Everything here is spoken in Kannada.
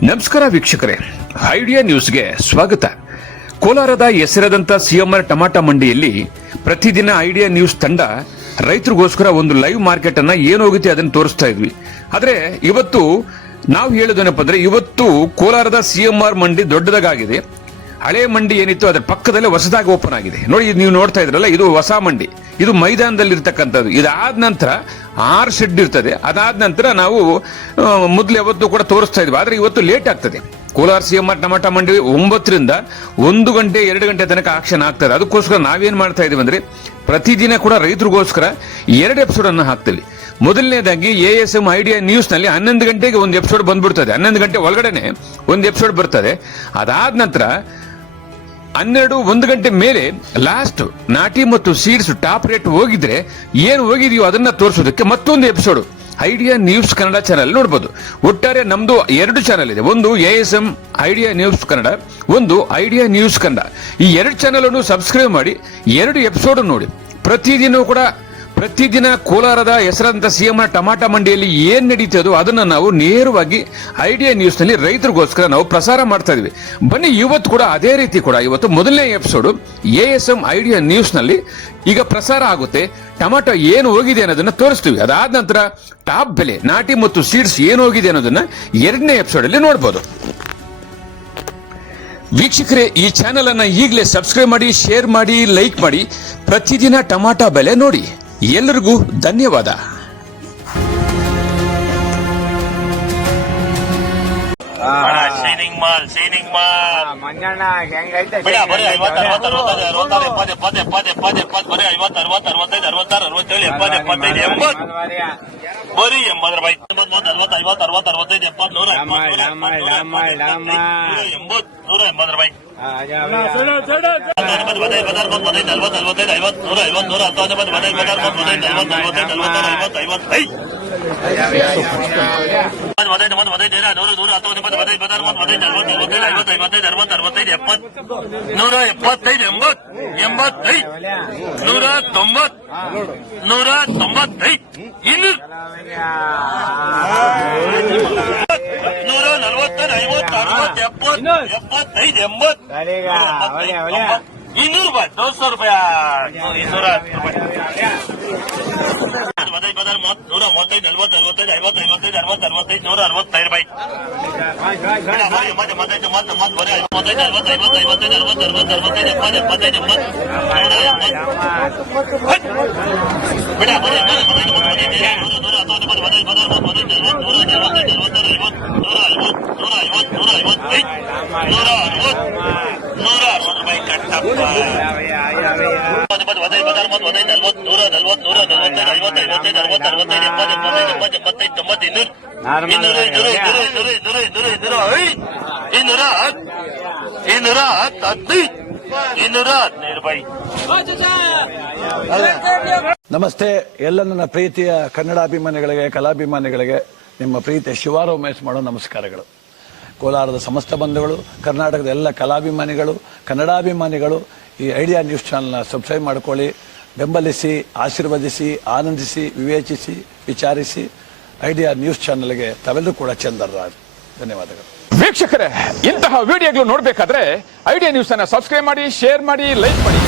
ನಮಸ್ಕಾರ ವೀಕ್ಷಕರೇ, ಐಡಿಯಾ ನ್ಯೂಸ್ಗೆ ಸ್ವಾಗತ. ಕೋಲಾರದ ಹೆಸರಾದಂತ ಸಿಎಂಆರ್ ಟಮಾಟಾ ಮಂಡಿಯಲ್ಲಿ ಪ್ರತಿದಿನ ಐಡಿಯಾ ನ್ಯೂಸ್ ತಂಡ ರೈತರಿಗೋಸ್ಕರ ಒಂದು ಲೈವ್ ಮಾರ್ಕೆಟ್ ಅನ್ನ ಏನೋಗುತ್ತೆ ಅದನ್ನು ತೋರಿಸ್ತಾ ಇದ್ವಿ. ಆದ್ರೆ ಇವತ್ತು ನಾವು ಹೇಳೋದೇನಪ್ಪ ಅಂದ್ರೆ, ಇವತ್ತು ಕೋಲಾರದ ಸಿಎಂಆರ್ ಮಂಡಿ ದೊಡ್ಡದಾಗಿದೆ. ಹಳೆ ಮಂಡಿ ಏನಿತ್ತು ಅದರ ಪಕ್ಕದಲ್ಲೇ ಹೊಸದಾಗಿ ಓಪನ್ ಆಗಿದೆ. ನೋಡಿ, ನೀವು ನೋಡ್ತಾ ಇದ್ರಲ್ಲ, ಇದು ಹೊಸ ಮಂಡಿ. ಇದು ಮೈದಾನದಲ್ಲಿ ಇರ್ತಕ್ಕಂಥದ್ದು. ಇದಾದ ನಂತರ 6 ಶೆಡ್ ಇರ್ತದೆ. ಅದಾದ ನಂತರ ನಾವು ಮೊದಲು ಯಾವತ್ತು ಕೂಡ ತೋರಿಸ್ತಾ ಇದ್ವಿ. ಆದ್ರೆ ಇವತ್ತು ಲೇಟ್ ಆಗ್ತದೆ. ಕೋಲಾರ ಸಿಎಂಆರ್ ಟಮಾಟಾ ಮಂಡಿ 9 ರಿಂದ 1 ಗಂಟೆ 2 ಗಂಟೆ ತನಕ ಆಕ್ಷನ್ ಆಗ್ತದೆ. ಅದಕ್ಕೋಸ್ಕರ ನಾವೇನ್ ಮಾಡ್ತಾ ಇದೀವಿ ಅಂದ್ರೆ, ಪ್ರತಿದಿನ ಕೂಡ ರೈತರಿಗೋಸ್ಕರ 2 ಎಪಿಸೋಡ್ ಅನ್ನು ಹಾಕ್ತೀವಿ. ಮೊದಲನೇದಾಗಿ ASM ಐಡಿಯಾ ನ್ಯೂಸ್ ನಲ್ಲಿ 11 ಗಂಟೆಗೆ ಒಂದು ಎಪಿಸೋಡ್ ಬಂದ್ಬಿಡ್ತದೆ. 11 ಗಂಟೆ ಒಳಗಡೆನೆ ಒಂದು ಎಪಿಸೋಡ್ ಬರ್ತದೆ. ಅದಾದ ನಂತರ 1 ಗಂಟೆ ಮೇಲೆ ಲಾಸ್ಟ್ ನಾಟಿ ಮತ್ತು ಸೀಡ್ಸ್ ಟಾಪ್ ರೇಟ್ ಹೋಗಿದ್ರೆ ಏನು ಹೋಗಿದೆಯೋ ಅದನ್ನ ತೋರಿಸೋದಕ್ಕೆ ಮತ್ತೊಂದು episode idea news Kannada channel ನೋಡಬಹುದು. ಒಟ್ಟಾರೆ ನಮ್ದು 2 ಚಾನಲ್ ಇದೆ. ಒಂದು ASM ಐಡಿಯಾ ನ್ಯೂಸ್ ಕನ್ನಡ, ಒಂದು ಐಡಿಯಾ ನ್ಯೂಸ್ ಕನ್ನಡ. ಈ 2 ಚಾನಲ್ ಅನ್ನು ಸಬ್ಸ್ಕ್ರೈಬ್ ಮಾಡಿ 2 ಎಪಿಸೋಡ್ ನೋಡಿ. ಪ್ರತಿದಿನ ಕೋಲಾರದ ಹೆಸರಾದಂತ ಸಿಎಂಆರ್ ಟಮಾಟಾ ಮಂಡಿಯಲ್ಲಿ ಏನ್ ನಡೀತದೋ ಅದನ್ನ ನಾವು ನೇರವಾಗಿ ಐಡಿಯಾ ನ್ಯೂಸ್ ನಲ್ಲಿ ರೈತರಿಗೋಸ್ಕರ ನಾವು ಪ್ರಸಾರ ಮಾಡ್ತಾ ಇದೀವಿ. ಬನ್ನಿ, ಇವತ್ತು ಕೂಡ ಅದೇ ರೀತಿ ಕೂಡ ಇವತ್ತು ಮೊದಲನೇ ಎಪಿಸೋಡ್ ASM ಐಡಿಯಾ ನ್ಯೂಸ್ ನಲ್ಲಿ ಈಗ ಪ್ರಸಾರ ಆಗುತ್ತೆ. ಟೊಮಾಟೊ ಏನು ಹೋಗಿದೆ ಅನ್ನೋದನ್ನ ತೋರಿಸ್ತೀವಿ. ಅದಾದ ನಂತರ ಟಾಪ್ ಬೆಲೆ, ನಾಟಿ ಮತ್ತು ಸೀಡ್ಸ್ ಏನು ಹೋಗಿದೆ ಅನ್ನೋದನ್ನ 2ನೇ ಎಪಿಸೋಡ್ ಅಲ್ಲಿ ನೋಡಬಹುದು. ವೀಕ್ಷಕರೇ, ಈ ಚಾನೆಲ್ ಅನ್ನ ಈಗಲೇ ಸಬ್ಸ್ಕ್ರೈಬ್ ಮಾಡಿ, ಶೇರ್ ಮಾಡಿ, ಲೈಕ್ ಮಾಡಿ. ಪ್ರತಿದಿನ ಟೊಮಾಟೊ ಬೆಲೆ ನೋಡಿ. ಎಲ್ಲರಿಗೂ ಧನ್ಯವಾದ. ಸೈನಿಂಗ್ ಮಾಲ್ ಮಂಜಣ್ಣ ಹೆಂಗೈತೆ? ಬರೀ 50 60 70 80 70 80 70 ಬರೀ 50 60 65 66 67 70 75 80 ಬರೀ 80 ರೂಪಾಯಿ. 40 40 50 60 65 70 100 ರೂಪಾಯಿ. ಇನ್ನೂರು ರೂಪಾಯಿ, 200 ರೂಪಾಯಿ, 210 ರೂಪಾಯಿ. 135 40 45 50 55 60 65 165 ರೂಪಾಯಿ. 215 ರೂಪಾಯಿ. ನಮಸ್ತೆ ಎಲ್ಲ ನನ್ನ ಪ್ರೀತಿಯ ಕನ್ನಡಾಭಿಮಾನಿಗಳಿಗೆ, ಕಲಾಭಿಮಾನಿಗಳಿಗೆ ನಿಮ್ಮ ಪ್ರೀತಿಯ ಶಿವಾರ ಉಮೇಶ್ ಮಾಡೋ ನಮಸ್ಕಾರಗಳು. ಕೋಲಾರದ ಸಮಸ್ತ ಬಂಧುಗಳು, ಕರ್ನಾಟಕದ ಎಲ್ಲ ಕಲಾಭಿಮಾನಿಗಳು, ಕನ್ನಡಾಭಿಮಾನಿಗಳು ಈ ಐಡಿಯಾ ನ್ಯೂಸ್ ಚಾನಲ್ನ ಸಬ್ಸ್ಕ್ರೈಬ್ ಮಾಡ್ಕೊಳ್ಳಿ, ಬೆಂಬಲಿಸಿ, ಆಶೀರ್ವದಿಸಿ, ಆನಂದಿಸಿ, ವಿವೇಚಿಸಿ, ವಿಚಾರಿಸಿ. ಐಡಿಯಾ ನ್ಯೂಸ್ ಚಾನಲ್ಗೆ ತಾವೆಲ್ಲರೂ ಕೂಡ ಚಂದರ್ರಾಜ್. ಧನ್ಯವಾದಗಳು. ವೀಕ್ಷಕರೇ, ಇಂತಹ ವಿಡಿಯೋಗಳು ನೋಡಬೇಕಾದ್ರೆ ಐಡಿಯಾ ನ್ಯೂಸ್ ಅನ್ನ ಸಬ್ಸ್ಕ್ರೈಬ್ ಮಾಡಿ, ಶೇರ್ ಮಾಡಿ, ಲೈಕ್ ಮಾಡಿ.